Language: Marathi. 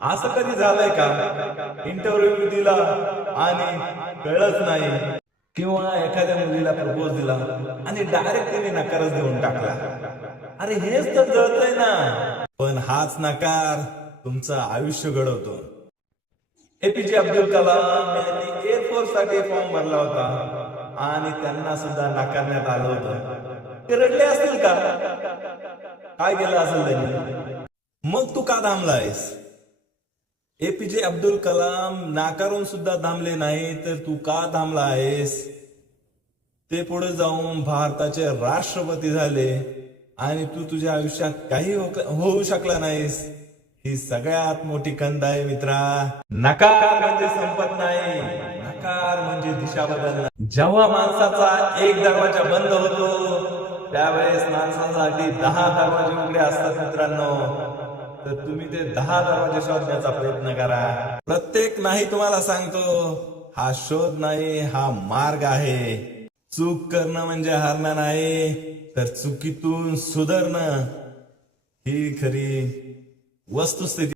असं कधी झालंय का इंटरव्ह्यू दिला आणि कळलंच नाही, किंवा एखाद्या मुलीला प्रपोज दिला आणि डायरेक्ट तिने नकारच देऊन टाकला? अरे हेच तर जळतंय ना. पण हाच नकार तुमचं आयुष्य घडवतो. एपीजे अब्दुल कलाम यांनी एअरफोर्स साठी फॉर्म भरला होता आणि त्यांना सुद्धा नाकारण्यात आलं होतं. ते रडले असतील का? काय केलं असेल त्यांनी? मग तू का थांबलायस? एपीजे अब्दुल कलाम नाकारून सुद्धा थांबले नाही, तर तू का थांबला आहेस? ते पुढे जाऊन भारताचे राष्ट्रपती झाले आणि तू तुझ्या आयुष्यात काही होऊ शकला नाहीस. ही सगळ्यात मोठी खंत आहे मित्रा. नकार म्हणजे संपत नाही, नकार म्हणजे दिशा बदलणं. जेव्हा माणसाचा एक दरवाजा बंद होतो त्यावेळेस माणसासाठी 10 दरवाजे उघडे असतात मित्रांनो. तर तुम्ही ते 10 दरवाजे शोधण्याचा प्रयत्न करा. प्रत्येक नाही तुम्हाला सांगतो, हा शोध नाही, हा मार्ग आहे. चूक करणं म्हणजे हारणं नाही, तर चुकीतून सुधारणं ही खरी वस्तुस्थिती.